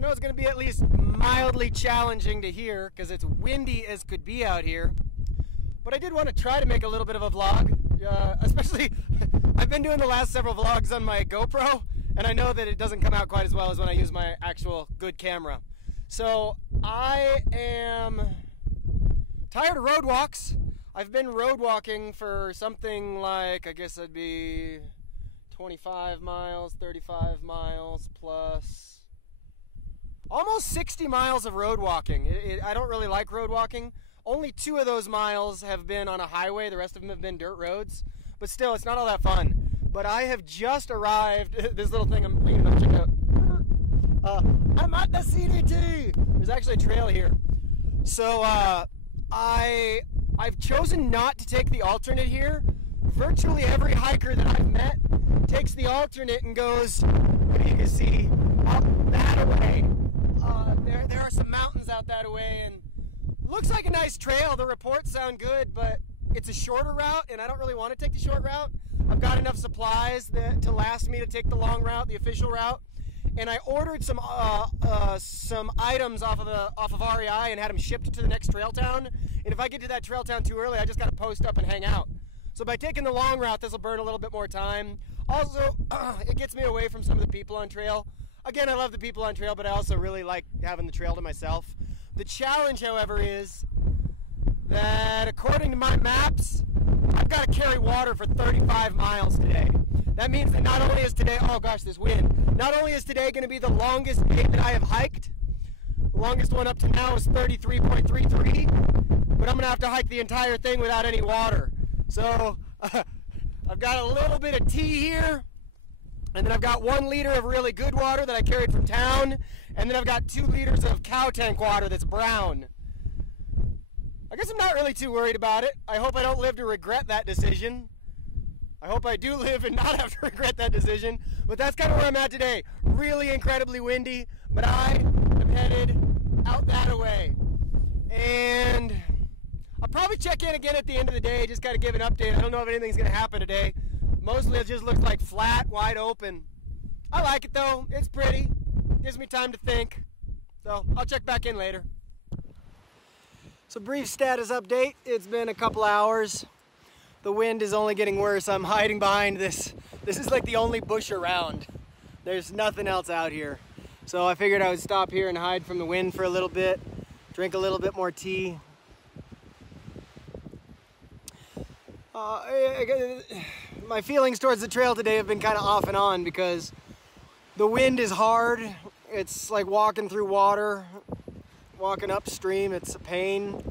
So I know it's going to be at least mildly challenging to hear because it's windy as could be out here. But I did want to try to make a little bit of a vlog, especially I've been doing the last several vlogs on my GoPro, and I know that it doesn't come out quite as well as when I use my actual good camera. So I am tired of road walks. I've been road walking for something like, I guess it'd be 25 miles, 35 miles, plus almost 60 miles of road walking. I don't really like road walking. Only 2 of those miles have been on a highway. The rest of them have been dirt roads. But still, it's not all that fun. But I have just arrived. This little thing I'm going to check out. I'm at the CDT. There's actually a trail here. So I've chosen not to take the alternate here. Virtually every hiker that I've met takes the alternate and goes, what you can see, out that way. There are some mountains out that way, and looks like a nice trail. The reports sound good, but it's a shorter route, and I don't really want to take the short route. I've got enough supplies to last me to take the long route, the official route. And I ordered some items off of REI and had them shipped to the next trail town. And if I get to that trail town too early, I just got to post up and hang out. So by taking the long route, this will burn a little bit more time. Also, it gets me away from some of the people on trail. Again, I love the people on trail, but I also really like having the trail to myself. The challenge, however, is that according to my maps, I've got to carry water for 35 miles today. That means that not only is today, oh gosh, this wind, not only is today going to be the longest day that I have hiked, the longest one up to now is 33.33, but I'm going to have to hike the entire thing without any water. So I've got a little bit of tea here, and then I've got 1 liter of really good water that I carried from town, and then I've got 2 liters of cow tank water that's brown. I guess I'm not really too worried about it. I hope I don't live to regret that decision. I hope I do live and not have to regret that decision. But that's kind of where I'm at today. Really incredibly windy, but I am headed out that way. And I'll probably check in again at the end of the day, just kind of give an update. I don't know if anything's going to happen today. Mostly it just looks like flat, wide open. I like it though. It's pretty. Gives me time to think. So I'll check back in later. So brief status update. It's been a couple hours. The wind is only getting worse. I'm hiding behind this. This is like the only bush around. There's nothing else out here. So I figured I would stop here and hide from the wind for a little bit, drink a little bit more tea. My feelings towards the trail today have been kind of off and on because the wind is hard. It's like walking through water, walking upstream. It's a pain.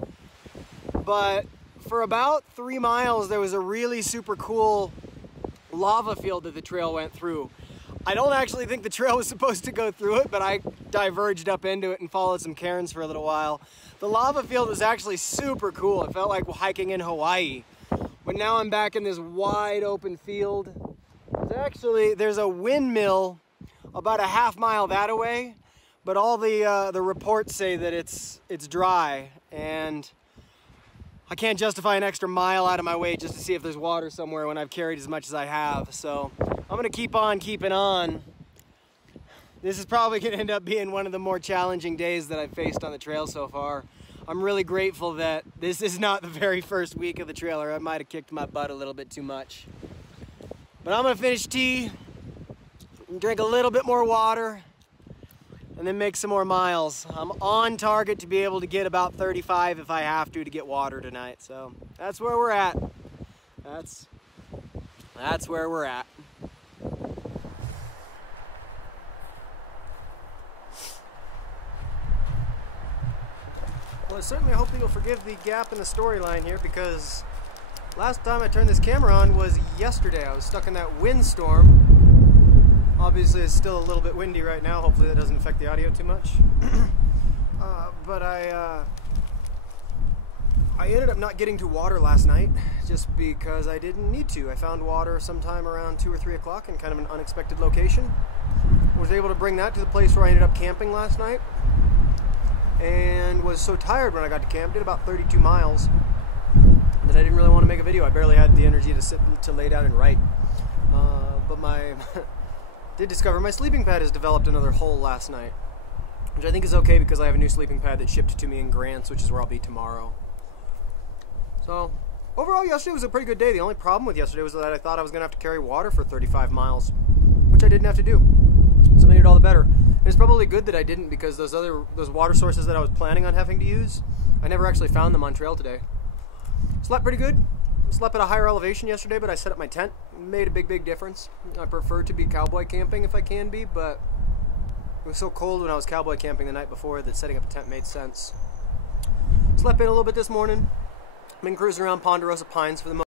But for about 3 miles, there was a really super cool lava field that the trail went through. I don't actually think the trail was supposed to go through it, but I diverged up into it and followed some cairns for a little while. The lava field was actually super cool. It felt like hiking in Hawaii. But now I'm back in this wide open field. There's a windmill about a half mile that away, but all the reports say that it's dry, and I can't justify an extra mile out of my way just to see if there's water somewhere when I've carried as much as I have. So I'm gonna keep on keeping on. This is probably gonna end up being one of the more challenging days that I've faced on the trail so far. I'm really grateful that this is not the very first week of the trail, or I might have kicked my butt a little bit too much. But I'm gonna finish tea, drink a little bit more water, and then make some more miles. I'm on target to be able to get about 35 if I have to get water tonight. So that's where we're at. That's where we're at. Well, I certainly hope that you'll forgive the gap in the storyline here, because last time I turned this camera on was yesterday. I was stuck in that windstorm. Obviously it's still a little bit windy right now. Hopefully that doesn't affect the audio too much. But I ended up not getting to water last night just because I didn't need to. I found water sometime around 2 or 3 o'clock in kind of an unexpected location. Was able to bring that to the place where I ended up camping last night, and was so tired when I got to camp, did about 32 miles, that I didn't really want to make a video. I barely had the energy to sit to lay down and write. But did discover my sleeping pad has developed another hole last night. which I think is okay because I have a new sleeping pad that shipped to me in Grants, which is where I'll be tomorrow. So, overall, yesterday was a pretty good day. The only problem with yesterday was that I thought I was going to have to carry water for 35 miles, which I didn't have to do. So it made it all the better. And it's probably good that I didn't, because those water sources that I was planning on having to use, I never actually found them on trail today. Slept pretty good. Slept at a higher elevation yesterday, but I set up my tent. It made a big difference. I prefer to be cowboy camping if I can be, but it was so cold when I was cowboy camping the night before that setting up a tent made sense. Slept in a little bit this morning. Been cruising around Ponderosa Pines for the most.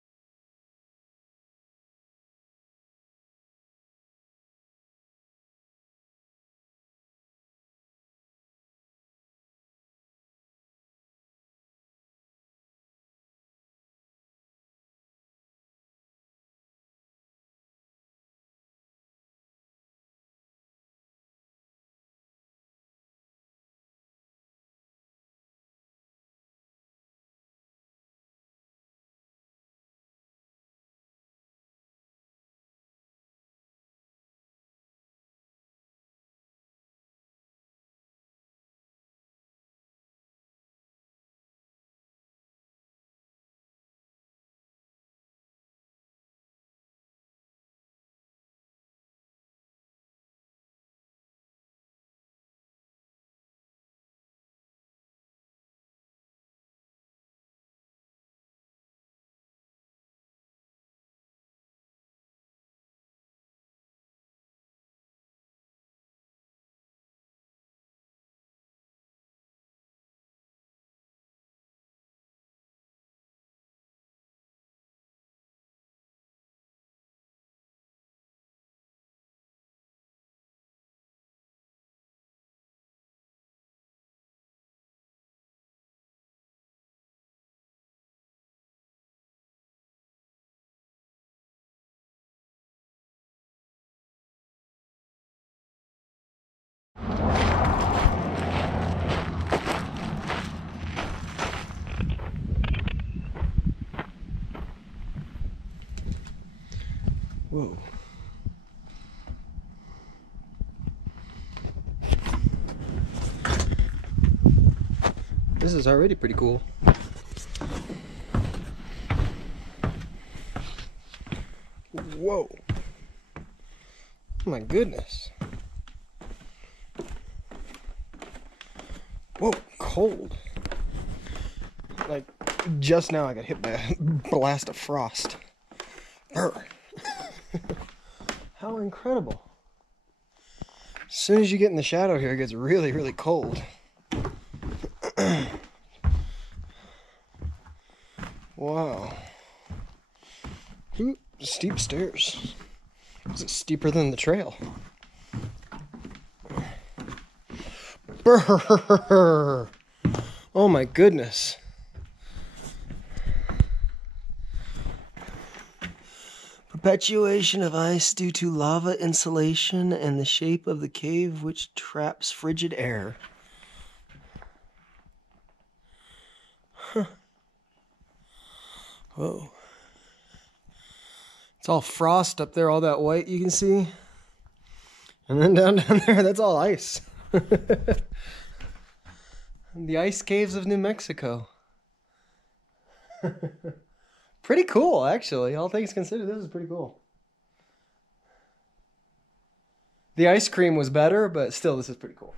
Whoa. This is already pretty cool. Whoa. Oh my goodness. Whoa, cold. Like, just now I got hit by a blast of frost. Brr. How incredible. As soon as you get in the shadow here, it gets really cold. Wow. Ooh, steep stairs. Is it steeper than the trail? Brr. Oh my goodness. Perpetuation of ice due to lava insulation and the shape of the cave which traps frigid air. Huh. Whoa. It's all frost up there, all that white you can see. And then down there, that's all ice. The ice caves of New Mexico. Pretty cool, actually. All things considered, this is pretty cool. The ice cream was better, but still, this is pretty cool.